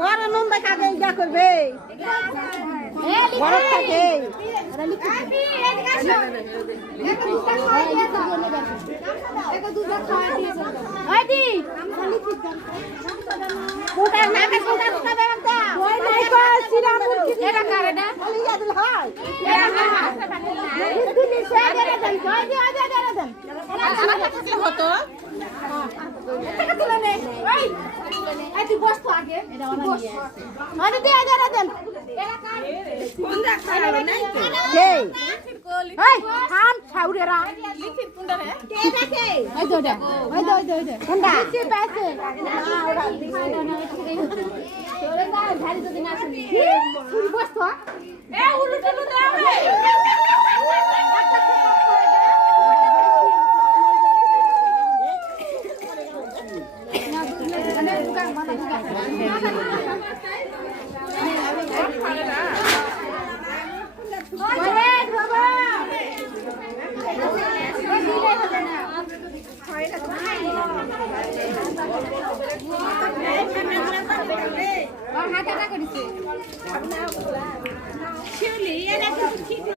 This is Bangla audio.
বড় নম্বর কাকে ইয়া করবে বড় থাকে কোটা না কে কোটা কোটা দেন দাও ওই নাই কো সিরা মুরগি এটা করে না ইয়া দিল হয় এটা হয় দিদি সে দেন দেন কই দি আদা দেন দেন আমার কাছে হতো টাকা তুলে নে ওই এই তুই বস তো আগে এটা বস আরে দে আদা দেন এরা কার কোন দা খাবে নাই তো এই এই থাম ছাউরেরা লিখিত কোনটা রে কে দেখে এই দোটা ওই দো কোনটা লিখি পাইছে না ওরা তোরে না ধারি যদি না শুনি তুই বস তো এ উলু টুলু দাও রে হাতে না করিছে শিউলি এরা কিন্তু